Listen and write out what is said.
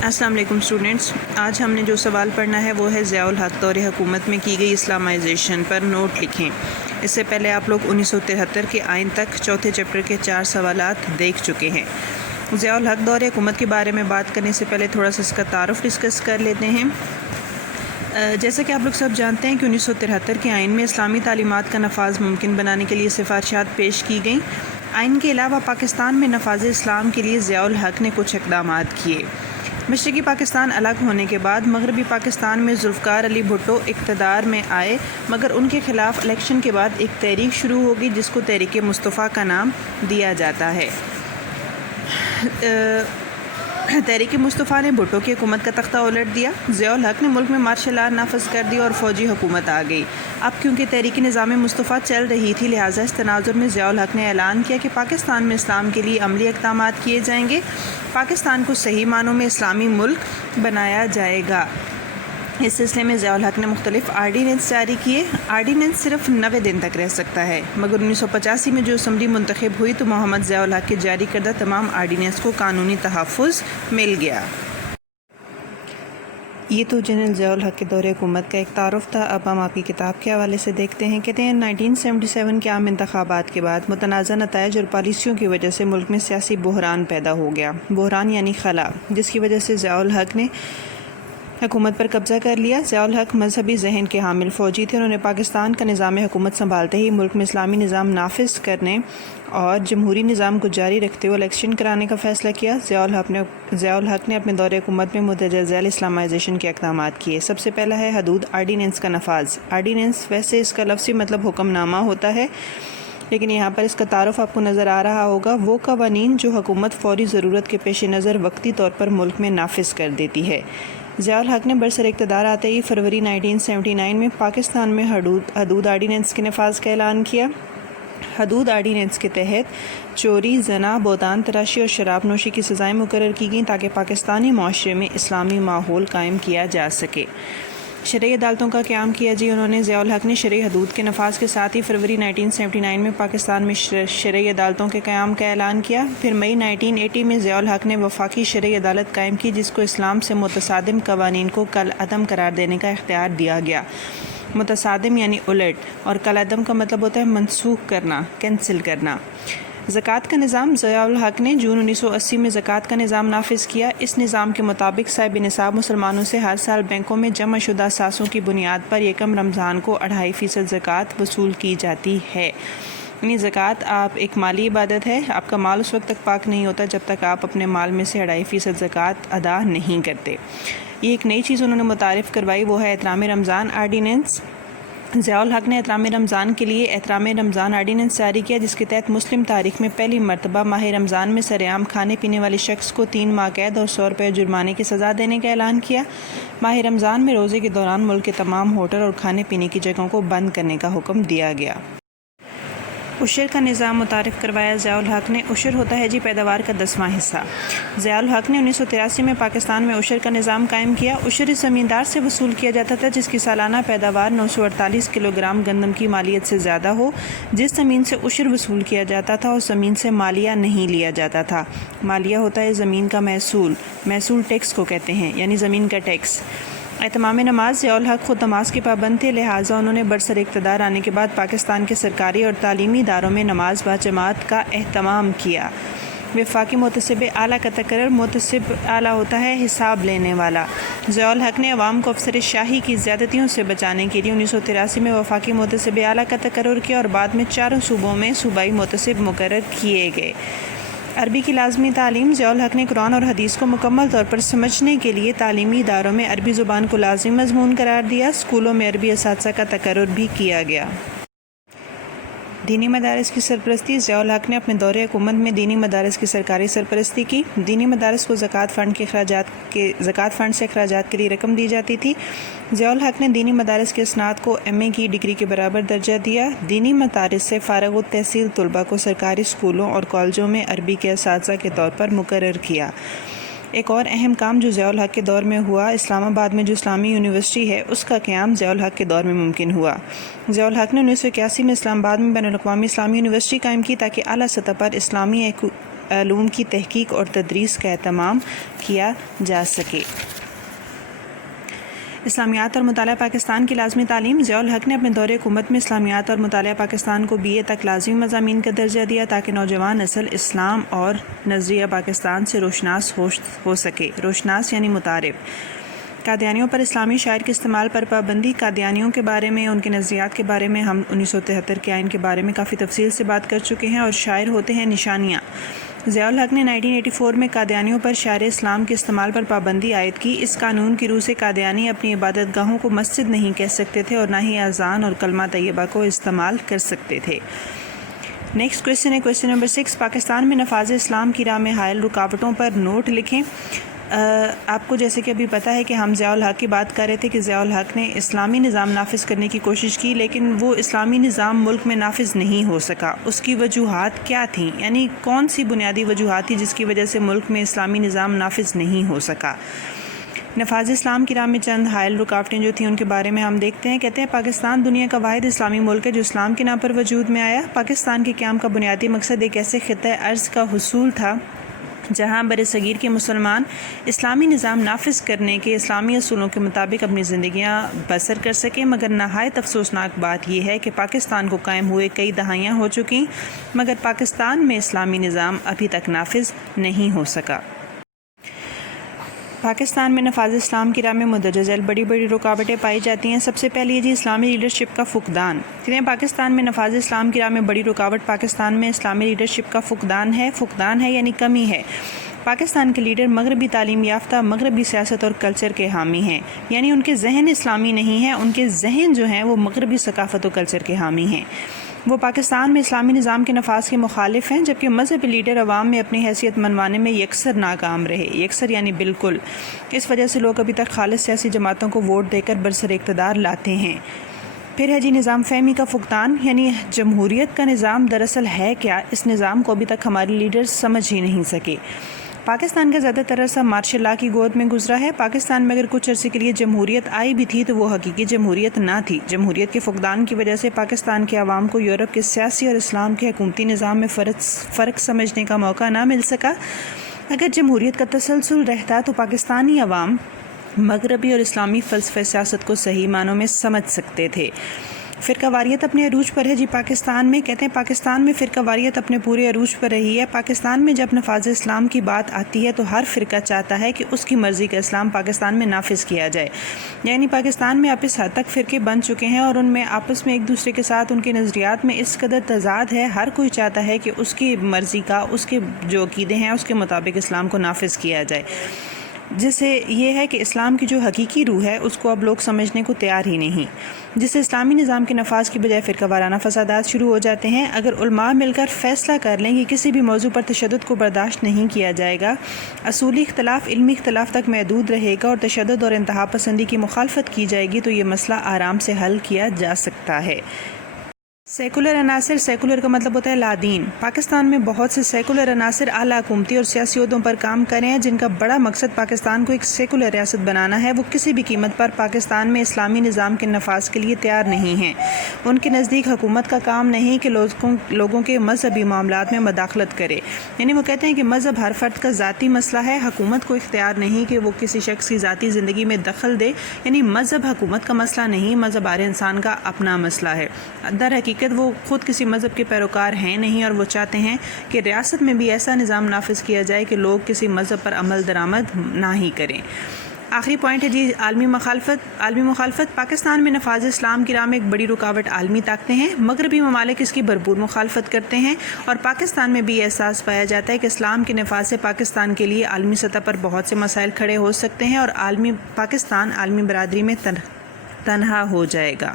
السلام علیکم اسٹوڈنٹس، آج ہم نے جو سوال پڑھنا ہے وہ ہے ضیاء الحق دور حکومت میں کی گئی اسلامائزیشن پر نوٹ لکھیں۔ اس سے پہلے آپ لوگ 1973 کے آئین تک چوتھے چیپٹر کے 4 سوالات دیکھ چکے ہیں۔ ضیاء الحق دور حکومت کے بارے میں بات کرنے سے پہلے تھوڑا سا اس کا تعارف ڈسکس کر لیتے ہیں۔ جیسا کہ آپ لوگ سب جانتے ہیں کہ 1973 کے آئین میں اسلامی تعلیمات کا نفاذ ممکن بنانے کے لیے سفارشات پیش کی گئیں۔ آئین کے علاوہ پاکستان میں نفاذ اسلام کے لیے ضیاء الحق نے کچھ اقدامات کیے۔ مشرقی پاکستان الگ ہونے کے بعد مغربی پاکستان میں ذوالفقار علی بھٹو اقتدار میں آئے، مگر ان کے خلاف الیکشن کے بعد ایک تحریک شروع ہوگی جس کو تحریک مصطفیٰ کا نام دیا جاتا ہے۔ تحریک مصطفیٰ نے بھٹو کی حکومت کا تختہ الٹ دیا۔ ضیاء الحق نے ملک میں مارشل لا نافذ کر دیا اور فوجی حکومت آ گئی۔ اب کیونکہ تحریک نظام مصطفیٰ چل رہی تھی، لہٰذا اس تناظر میں ضیاء الحق نے اعلان کیا کہ پاکستان میں اسلام کے لیے عملی اقدامات کیے جائیں گے، پاکستان کو صحیح معنوں میں اسلامی ملک بنایا جائے گا۔ اس سلسلے میں ضیاء الحق نے مختلف آرڈیننس جاری کیے۔ آرڈیننس صرف 90 دن تک رہ سکتا ہے، مگر 1985 میں جو اسمبلی منتخب ہوئی تو محمد ضیاء الحق کے جاری کردہ تمام آرڈیننس کو قانونی تحفظ مل گیا۔ یہ تو جنرل ضیاء الحق کے دور حکومت کا ایک تعارف تھا۔ اب ہم آپ کی کتاب کے حوالے سے دیکھتے ہیں۔ کہتے ہیں 1977 کے عام انتخابات کے بعد متنازع نتائج اور پالیسیوں کی وجہ سے ملک میں سیاسی بحران پیدا ہو گیا۔ بحران یعنی خلا، جس کی وجہ سے ضیاء الحق نے حکومت پر قبضہ کر لیا۔ ضیاء الحق مذہبی ذہن کے حامل فوجی تھے۔ انہوں نے پاکستان کا نظام حکومت سنبھالتے ہی ملک میں اسلامی نظام نافذ کرنے اور جمہوری نظام کو جاری رکھتے ہوئے الیکشن کرانے کا فیصلہ کیا۔ ضیاء الحق نے اپنے دور حکومت میں مندرجہ ذیل اسلامائزیشن کے اقدامات کیے۔ سب سے پہلا ہے حدود آرڈیننس کا نفاذ۔ آرڈیننس ویسے اس کا لفظی مطلب حکم نامہ ہوتا ہے، لیکن یہاں پر اس کا تعارف آپ کو نظر آ رہا ہوگا، وہ قوانین جو حکومت فوری ضرورت کے پیش نظر وقتی طور پر ملک میں نافذ کر دیتی ہے۔ ضیاء الحق نے برسر اقتدار آتے ہی فروری 1979 میں پاکستان میں حدود آرڈیننس کے نفاذ کا اعلان کیا۔ حدود آرڈیننس کے تحت چوری، زنا، بہتان تراشی اور شراب نوشی کی سزائیں مقرر کی گئیں تاکہ پاکستانی معاشرے میں اسلامی ماحول قائم کیا جا سکے۔ شرعی عدالتوں کا قیام کیا انہوں نے۔ ضیاء الحق نے شرعی حدود کے نفاذ کے ساتھ ہی فروری 1979 میں پاکستان میں شرعی عدالتوں کے قیام کا اعلان کیا۔ پھر مئی 1980 میں ضیاء الحق نے وفاقی شرعی عدالت قائم کی جس کو اسلام سے متصادم قوانین کو کالعدم قرار دینے کا اختیار دیا گیا۔ متصادم یعنی الٹ، اور کالعدم کا مطلب ہوتا ہے منسوخ کرنا، کینسل کرنا۔ زکوٰۃ کا نظام۔ ضیاء الحق نے جون 1980 میں زکوٰۃ کا نظام نافذ کیا۔ اس نظام کے مطابق صاحب نصاب مسلمانوں سے ہر سال بینکوں میں جمع شدہ اثاثوں کی بنیاد پر یکم رمضان کو 2.5% زکوٰۃ وصول کی جاتی ہے۔ یعنی زکوٰۃ ایک مالی عبادت ہے۔ آپ کا مال اس وقت تک پاک نہیں ہوتا جب تک آپ اپنے مال میں سے 2.5% زکوٰۃ ادا نہیں کرتے۔ یہ ایک نئی چیز انہوں نے متعارف کروائی، وہ ہے احترام رمضان آرڈیننس۔ ضیاء الحق نے احترام رمضان کے لیے احترام رمضان آرڈیننس جاری کیا جس کے تحت مسلم تاریخ میں پہلی مرتبہ ماہ رمضان میں سرعام کھانے پینے والے شخص کو 3 ماہ قید اور 100 روپے جرمانے کی سزا دینے کا اعلان کیا۔ ماہ رمضان میں روزے کے دوران ملک کے تمام ہوٹل اور کھانے پینے کی جگہوں کو بند کرنے کا حکم دیا گیا۔ عشر کا نظام متعارف کروایا ضیاء الحق نے۔ عشر ہوتا ہے پیداوار کا 10واں حصہ۔ ضیاء الحق نے 1983 میں پاکستان میں عشر کا نظام قائم کیا۔ عشر اس زمیندار سے وصول کیا جاتا تھا جس کی سالانہ پیداوار 948 کلو گرام گندم کی مالیت سے زیادہ ہو۔ جس زمین سے عشر وصول کیا جاتا تھا اس زمین سے مالیہ نہیں لیا جاتا تھا۔ مالیہ ہوتا ہے زمین کا محصول، محصول ٹیکس کو کہتے ہیں، یعنی زمین کا ٹیکس۔ اہتمام نماز۔ ضیاء الحق خود نماز کے پابند تھے، لہٰذا انہوں نے برسر اقتدار آنے کے بعد پاکستان کے سرکاری اور تعلیمی اداروں میں نماز باجماعت کا اہتمام کیا۔ وفاقی محتسب اعلیٰ کا تقرر۔ محتسب اعلیٰ ہوتا ہے حساب لینے والا۔ ضیاء الحق نے عوام کو افسر شاہی کی زیادتیوں سے بچانے کے لیے 1983 میں وفاقی محتسب اعلیٰ کا تقرر کیا اور بعد میں 4 صوبوں میں صوبائی محتسب مقرر کیے گئے۔ عربی کی لازمی تعلیم۔ ضیاء الحق نے قرآن اور حدیث کو مکمل طور پر سمجھنے کے لیے تعلیمی اداروں میں عربی زبان کو لازمی مضمون قرار دیا۔ اسکولوں میں عربی اساتذہ کا تقرر بھی کیا گیا۔ دینی مدارس کی سرپرستی۔ ضیاء الحق نے اپنے دور حکومت میں دینی مدارس کی سرکاری سرپرستی کی۔ دینی مدارس کو زکوٰۃ فنڈ سے اخراجات کے لیے رقم دی جاتی تھی۔ ضیاء الحق نے دینی مدارس کے اسناد کو ایم اے کی ڈگری کے برابر درجہ دیا۔ دینی مدارس سے فارغ التحصیل طلباء کو سرکاری اسکولوں اور کالجوں میں عربی کے اساتذہ کے طور پر مقرر کیا۔ ایک اور اہم کام جو ضیاء الحق کے دور میں ہوا، اسلام آباد میں جو اسلامی یونیورسٹی ہے اس کا قیام ضیاء الحق کے دور میں ممکن ہوا۔ ضیاء الحق نے 1981 میں اسلام آباد میں بین الاقوامی اسلامی یونیورسٹی قائم کی تاکہ اعلیٰ سطح پر اسلامی علوم کی تحقیق اور تدریس کا اہتمام کیا جا سکے۔ اسلامیات اور مطالعہ پاکستان کی لازمی تعلیم۔ ضیاء الحق نے اپنے دور حکومت میں اسلامیات اور مطالعہ پاکستان کو BA تک لازمی مضامین کا درجہ دیا تاکہ نوجوان نسل اسلام اور نظریہ پاکستان سے روشناس ہو سکے۔ روشناس یعنی متعارف۔ قادیانیوں پر اسلامی شاعر کے استعمال پر پابندی۔ قادیانیوں کے بارے میں، ان کے نظریات کے بارے میں ہم 1973 کے آئین کے بارے میں کافی تفصیل سے بات کر چکے ہیں، اور شاعر ہوتے ہیں نشانیاں۔ ضیاء الحق نے 1984 میں قادیانیوں پر شاعر اسلام کے استعمال پر پابندی عائد کی۔ اس قانون کی روح سے قادیانی اپنی عبادت گاہوں کو مسجد نہیں کہہ سکتے تھے اور نہ ہی اذان اور کلمہ طیبہ کو استعمال کر سکتے تھے۔ نیکسٹ کویشچن ہے کویشچن نمبر 6۔ پاکستان میں نفاذ اسلام کی راہ میں حائل رکاوٹوں پر نوٹ لکھیں۔ آپ کو جیسے کہ ابھی پتہ ہے کہ ہم ضیاء الحق کی بات کر رہے تھے کہ ضیاء الحق نے اسلامی نظام نافذ کرنے کی کوشش کی، لیکن وہ اسلامی نظام ملک میں نافذ نہیں ہو سکا۔ اس کی وجوہات کیا تھیں؟ یعنی کون سی بنیادی وجوہات تھی جس کی وجہ سے ملک میں اسلامی نظام نافذ نہیں ہو سکا؟ نفاذ اسلام کی راہ میں چند حائل رکاوٹیں جو تھیں ان کے بارے میں ہم دیکھتے ہیں۔ کہتے ہیں پاکستان دنیا کا واحد اسلامی ملک ہے جو اسلام کے نام پر وجود میں آیا۔ پاکستان کے قیام کا بنیادی مقصد ایک ایسے خطۂ ارض کا حصول تھا جہاں بر صغیر کے مسلمان اسلامی نظام نافذ کرنے کے اسلامی اصولوں کے مطابق اپنی زندگیاں بسر کر سکیں، مگر نہایت افسوسناک بات یہ ہے کہ پاکستان کو قائم ہوئے کئی دہائیاں ہو چکی، مگر پاکستان میں اسلامی نظام ابھی تک نافذ نہیں ہو سکا۔ پاکستان میں نفاذ اسلام کی راہ میں مندرجہ ذیل بڑی بڑی رکاوٹیں پائی جاتی ہیں۔ سب سے پہلی ہے اسلامی لیڈرشپ کا فقدان۔ کہتے ہیں پاکستان میں نفاذ اسلام کی راہ میں بڑی رکاوٹ پاکستان میں اسلامی لیڈرشپ کا فقدان ہے یعنی کمی ہے۔ پاکستان کے لیڈر مغربی تعلیم یافتہ، مغربی سیاست اور کلچر کے حامی ہیں، یعنی ان کے ذہن اسلامی نہیں ہیں، ان کے ذہن جو ہیں وہ مغربی ثقافت و کلچر کے حامی ہیں۔ وہ پاکستان میں اسلامی نظام کے نفاذ کے مخالف ہیں، جبکہ مذہبی لیڈر عوام میں اپنی حیثیت منوانے میں یکسر ناکام رہے۔ یکسر یعنی بالکل۔ اس وجہ سے لوگ ابھی تک خالص سیاسی جماعتوں کو ووٹ دے کر برسر اقتدار لاتے ہیں۔ پھر ہے نظام فہمی کا فقدان، یعنی جمہوریت کا نظام دراصل ہے کیا، اس نظام کو ابھی تک ہمارے لیڈر سمجھ ہی نہیں سکے۔ پاکستان کا زیادہ تر عرصہ مارشل لا کی گود میں گزرا ہے۔ پاکستان میں اگر کچھ عرصے کے لیے جمہوریت آئی بھی تھی تو وہ حقیقی جمہوریت نہ تھی۔ جمہوریت کے فقدان کی وجہ سے پاکستان کے عوام کو یورپ کے سیاسی اور اسلام کے حکومتی نظام میں فرق سمجھنے کا موقع نہ مل سکا۔ اگر جمہوریت کا تسلسل رہتا تو پاکستانی عوام مغربی اور اسلامی فلسفہ سیاست کو صحیح معنوں میں سمجھ سکتے تھے۔ فرقہ واریت اپنے عروج پر ہے پاکستان میں۔ کہتے ہیں پاکستان میں فرقہ واریت اپنے پورے عروج پر رہی ہے۔ پاکستان میں جب نفاذ اسلام کی بات آتی ہے تو ہر فرقہ چاہتا ہے کہ اس کی مرضی کا اسلام پاکستان میں نافذ کیا جائے، یعنی پاکستان میں اب اس حد تک فرقے بن چکے ہیں اور ان میں آپس میں ایک دوسرے کے ساتھ ان کے نظریات میں اس قدر تضاد ہے، ہر کوئی چاہتا ہے کہ اس کی مرضی کا، اس کے جو عقیدے ہیں اس کے مطابق اسلام کو نافذ کیا جائے، جس سے یہ ہے کہ اسلام کی جو حقیقی روح ہے اس کو اب لوگ سمجھنے کو تیار ہی نہیں، جس سے اسلامی نظام کے نفاذ کی بجائے فرقہ وارانہ فسادات شروع ہو جاتے ہیں۔ اگر علماء مل کر فیصلہ کر لیں کہ کسی بھی موضوع پر تشدد کو برداشت نہیں کیا جائے گا، اصولی اختلاف علمی اختلاف تک محدود رہے گا اور تشدد اور انتہا پسندی کی مخالفت کی جائے گی، تو یہ مسئلہ آرام سے حل کیا جا سکتا ہے۔ سیکولر عناصر، سیکولر کا مطلب ہوتا ہے لادین۔ پاکستان میں بہت سے سیکولر عناصر اعلیٰ حکومتی اور سیاسی عہدوں پر کام کر رہے ہیں جن کا بڑا مقصد پاکستان کو ایک سیکولر ریاست بنانا ہے۔ وہ کسی بھی قیمت پر پاکستان میں اسلامی نظام کے نفاذ کے لیے تیار نہیں ہیں۔ ان کے نزدیک حکومت کا کام نہیں کہ لوگوں کے مذہبی معاملات میں مداخلت کرے، یعنی وہ کہتے ہیں کہ مذہب ہر فرد کا ذاتی مسئلہ ہے، حکومت کو اختیار نہیں کہ وہ کسی شخص کی ذاتی زندگی میں دخل دے، یعنی مذہب حکومت کا مسئلہ نہیں، مذہب ہر انسان کا اپنا مسئلہ ہے۔ در حقیقت وہ خود کسی مذہب کے پیروکار ہیں نہیں اور وہ چاہتے ہیں کہ ریاست میں بھی ایسا نظام نافذ کیا جائے کہ لوگ کسی مذہب پر عمل درآمد نہ ہی کریں۔ آخری پوائنٹ ہے عالمی مخالفت۔ پاکستان میں نفاذ اسلام کی راہ میں ایک بڑی رکاوٹ عالمی طاقتیں ہیں۔ مغربی ممالک اس کی بھرپور مخالفت کرتے ہیں اور پاکستان میں بھی احساس پایا جاتا ہے کہ اسلام کے نفاذ سے پاکستان کے لیے عالمی سطح پر بہت سے مسائل کھڑے ہو سکتے ہیں اور پاکستان عالمی برادری میں تنہا ہو جائے گا۔